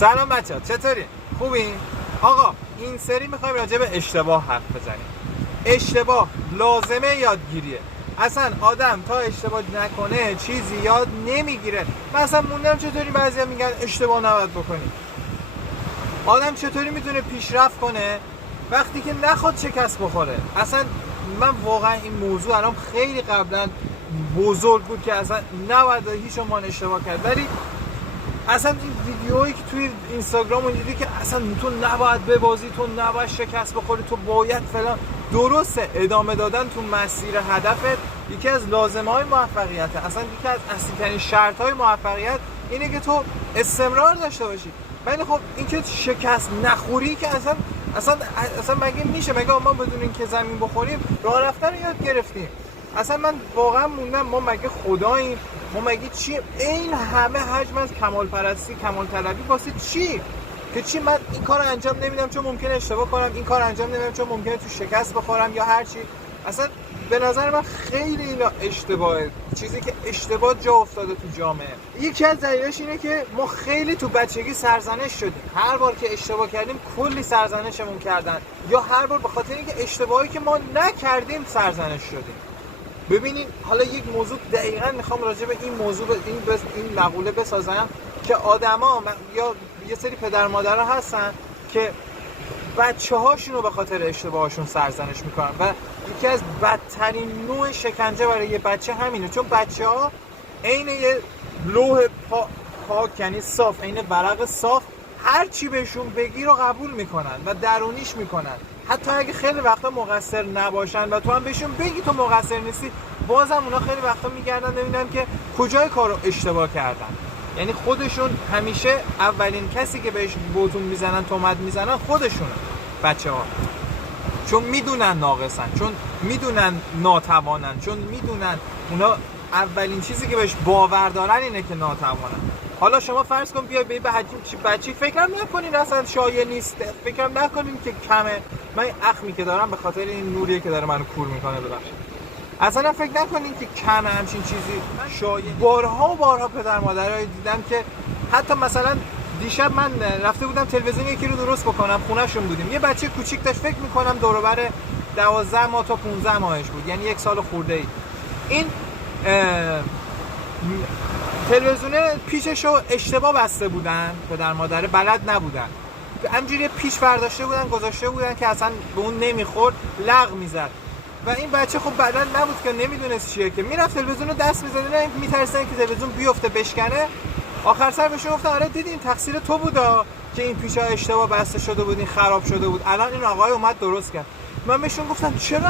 سلام بچه‌ها، چطوری؟ خوبین؟ آقا این سری میخوایم راجع به اشتباه حرف بزنیم. اشتباه لازمه یادگیریه. اصلا آدم تا اشتباه نکنه چیزی یاد نمیگیره. مثلا موندم چطوری بعضیا میگن اشتباه نباید بکنی. آدم چطوری میتونه پیشرفت کنه وقتی که نخواد شکست بخوره؟ اصلا من واقعا این موضوع الان خیلی قبلا بزرگ بود که اصلا نباید هیچ عنوان اشتباه کرد، ولی اصلا این ویدیوهایی که توی اینستاگرام دیدی که اصلا تو نباید ببازی، تو نباید شکست بخوری، تو باید فلان. درسته، ادامه دادن تو مسیر هدفت یکی از لازمه‌های موفقیته. اصلا یکی از اصلی‌ترین شرط‌های موفقیت اینه که تو استمرار داشته باشی. ولی خب اینکه شکست نخوری که اصلا مگه میشه؟ مگه ما بدون اینکه زمین بخوریم راه رفتن رو یاد گرفتیم؟ اصلا من واقعا موندم ما مگه خداییم؟ ما مگه چی؟ این همه حجم از کمال پرستی، کمال طلبی واسه چی؟ که چی من این کارو انجام نمیدم چون ممکنه اشتباه کنم، این کارو انجام نمیدم چون ممکنه تو شکست بخورم یا هر چی. اصلا به نظر من خیلی اینا اشتباهه، چیزی که اشتباه جا افتاده تو جامعه. یکی از دلایلش اینه که ما خیلی تو بچگی سرزنش شدیم. هر بار که اشتباه کردیم کلی سرزنشمون کردن، یا هر بار به خاطر اینکه اشتباهی که ما نکردیم سرزنش شدیم. ببینین حالا یک موضوع دقیقاً میخوام راجع به این موضوع این مقوله بسازم که آدما یا یه سری پدر مادرها هستن که بچه‌هاشون رو به خاطر اشتباهاشون سرزنش میکنن و یکی از بدترین نوع شکنجه برای یه بچه همینه، چون بچه‌ها عین یه لوح پاک یعنی صاف، عین ورق صاف، هر چی بهشون بگی رو قبول میکنن و درونیش میکنن. حتی اگه خیلی وقتا مقصر نباشن و تو هم بهشون بگی تو مقصر نیستی، بازم اونا خیلی وقتا میگردن ببینن که کجای کارو اشتباه کردن. یعنی خودشون همیشه اولین کسی که بهش بوتون میزنن، تهمت میزنن خودشونه، بچه‌ها. چون میدونن ناقصن، چون میدونن ناتوانن، چون میدونن اونا اولین چیزی که بهش باور دارن اینه که ناتوانن. حالا شما فرض کن بیای به بچی فکرم نکنین اصلا شایع نیست، فکرم نکنین که کمه. من اخمی که دارم به خاطر این نوریه که داره منو کور میکنه، ببخشید. اصلا فکر نکنین که کمه همچین چیزی شایع. بارها و بارها پدر مادرای دیدم که حتی مثلا دیشب من رفته بودم تلویزیون یکی رو درست بکنم، خونه‌شون بودیم، یه بچه کوچیک داشت، فکر میکنم دور و بر 12 ماه تا 15 ماهش بود، یعنی یک سال خورده‌ای. این تلویزیون پیچشو اشتباه بسته بودن، پدر مادر بلد نبودن، همجوری پیچ برداشته بودن گذاشته بودن که اصلا به اون نمیخورد، لغ میزد. و این بچه خب بلد نبود که، نمیدونست چیه، که میرفت تلویزیون رو دست میزنه، میترسن که تلویزیون بیفته بشکنه. آخر سر بهش گفتن آره دیدین تقصیر تو بودا که این پیچا اشتباه بسته شده بود، این خراب شده بود، الان این آقای اومد درست کرد. من بهشون گفتم چرا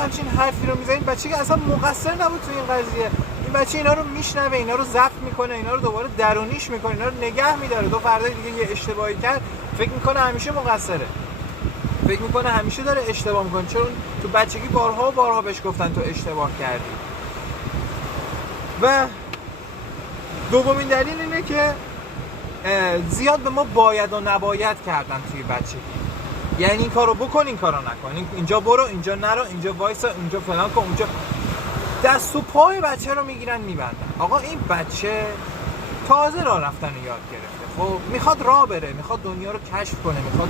همچین حرفی رو میزنین؟ بچه که اصلا مقصر نبود تو این قضیه. این بچه اینا رو میشنوه، اینا رو ضبط میکنه، اینا رو دوباره درونیش میکنه، اینا رو نگه میداره. دو فردا دیگه یه اشتباهی کرد فکر میکنه همیشه مقصره، فکر میکنه همیشه داره اشتباه میکنه، چون تو بچگی بارها و بارها بهش گفتن تو اشتباه کردی. و دومین دلیل اینه که زیاد به ما باید و نباید کردن توی بچگی. یعنی این کارو بکن، این کارو نکن، اینجا برو، اینجا نرو، اینجا وایسا، اینجا فلان کن، اونجا. دست و پای بچه رو میگیرن میبندن. آقا این بچه تازه راه رفتن رو یاد گرفته، خب میخواد راه بره، میخواد دنیا رو کشف کنه، میخواد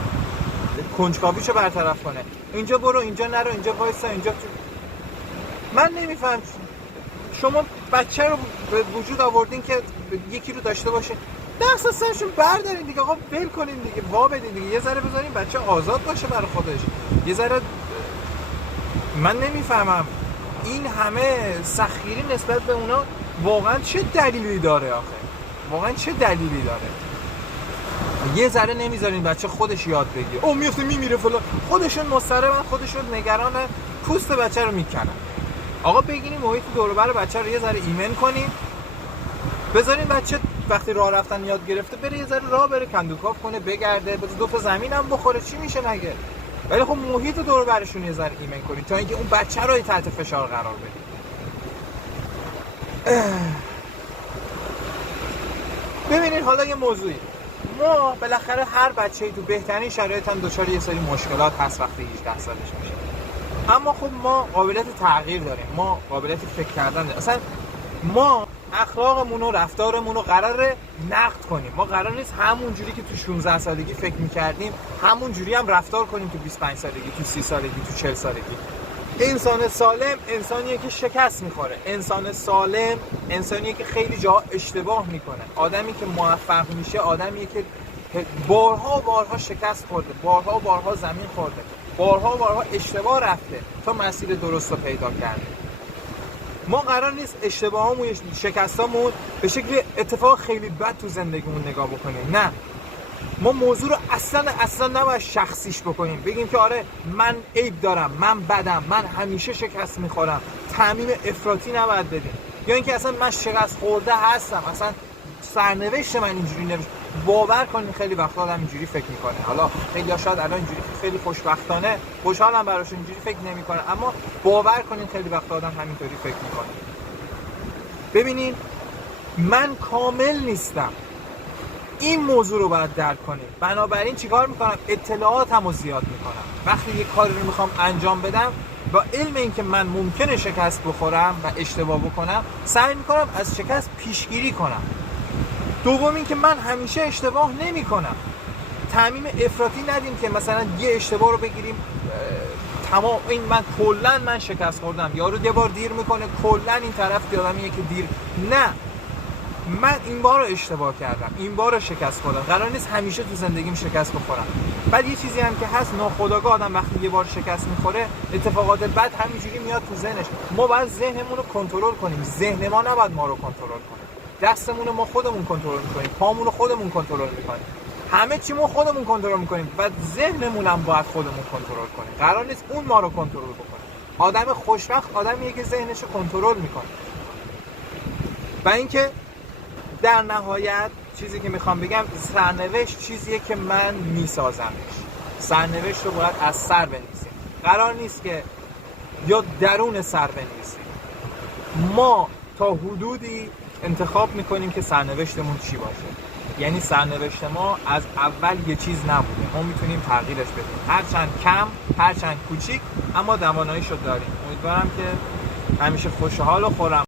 کنجکاویشو برطرف کنه. اینجا برو، اینجا نرو، اینجا وایسا، اینجا من نمیفهم شما بچه رو به وجود آوردین که یکی رو داشته باشه، دست از سرشون بردارین دیگه. آقا ول کنین دیگه، وا بدین دیگه، یه ذره بذارین بچه آزاد باشه برای خودش، یه ذره. من نمیفهمم این همه سخیری نسبت به اونا واقعا چه دلیلی داره آخه؟ واقعا چه دلیلی داره؟ یه ذره نمیذارین بچه خودش یاد بگیره. او میفته میمیره فلان، خودشون مضطربن، خودشون نگرانن، پوست بچه رو میکنن. آقا بگینیم محیط دور و بر بچه رو یه ذره ایمن کنیم، بذارین بچه وقتی راه رفتن یاد گرفته بره یه ذره راه بره، کندوکاو کنه، بگرده، دو تا زمین هم بخوره، چی میشه مگه؟ ولی خب محیط دور و برشون یه ذره ایمن کنید تا اینکه اون بچه رو تحت فشار قرار بدید. ببینید حالا یه موضوعی، ما بالاخره هر بچه‌ای تو بهترین شرایط هم دچار یه سری مشکلات هست وقتی 18 سالش میشه، اما خب ما قابلیت تغییر داریم، ما قابلیت فکر کردن داریم. اصلا ما اخلاقمون و رفتارمون رو قراره نقد کنیم. ما قرار نیست همون جوری که تو 16 سالگی فکر می‌کردیم همون جوری هم رفتار کنیم تو 25 سالگی، تو 30 سالگی، تو 40 سالگی. انسان سالم انسانیه که شکست می‌خوره. انسان سالم انسانیه که خیلی جاها اشتباه می‌کنه. آدمی که موفق میشه آدمیه که بارها و بارها شکست خورده، بارها و بارها زمین خورده، بارها و بارها اشتباه رفته تا مسیر درست رو پیدا کرده. ما قرار نیست اشتباهامون، شکستامون به شکل اتفاق خیلی بد تو زندگیمون نگاه بکنیم. نه، ما موضوع رو اصلا نباید شخصیش بکنیم، بگیم که آره من عیب دارم، من بدم، من همیشه شکست میخورم. تعمیم افراطی نباید بدیم، یا اینکه اصلا من شکست خورده هستم، اصلا سرنوشت من اینجوری نوشته. باور کنین خیلی وقتا آدم اینجوری فکر میکنه. حالا خیلی شاید الان اینجوری خیلی خوشبختانه خوشحالم براشون اینجوری فکر نمیکنه، اما باور کنین خیلی وقتا آدم همینطوری فکر میکنه. ببینین من کامل نیستم، این موضوع رو باید درک کنیم. بنابراین چیکار میکنم؟ اطلاعاتمو زیاد میکنم. وقتی یه کاری رو میخوام انجام بدم با علم اینکه من ممکنه شکست بخورم و اشتباه بکنم، سعی میکنم از شکست پیشگیری کنم. دوم اینکه من همیشه اشتباه نمیکنم. تعمیم افراطی ندیم که مثلا یه اشتباه رو بگیریم تمام این من شکست خوردم، یارو یه بار دیر میکنه کلا این طرف آدمیه که دیر. نه، من این بار رو اشتباه کردم، این بار رو شکست خوردم. قرار نیست همیشه تو زندگیم شکست بخورم. بعد یه چیزی هم که هست، ناخودآگاه آدم وقتی یه بار شکست میخوره اتفاقات بد همینجوری میاد تو ذهنش. ما باید ذهنمون رو کنترل کنیم، ذهن ما نباید ما رو کنترل کنه. دستمون ما خودمون کنترل میکنیم، پامون رو خودمون کنترل میکنیم، همه چیمون خودمون کنترل میکنیم. بعد ذهنمون هم باید خودمون کنترل کنیم، قرار نیست اون ما رو کنترل بکنه. آدم خوشبخت آدمیه که ذهنش رو کنترل میکنه. و اینکه در نهایت چیزی که میخوام بگم، سرنوشت چیزیه که من میسازمش. سرنوشت رو باید از سر بنویسیم. قرار نیست که یا درون سر بنویسیم. ما تا حدودی انتخاب میکنیم که سرنوشتمون چی باشه. یعنی سرنوشت ما از اول یه چیز نبوده، ما میتونیم تغییرش بدیم، هرچند کم، هرچند کوچیک، اما تواناییشو داریم. امیدوارم که همیشه خوشحال و خرم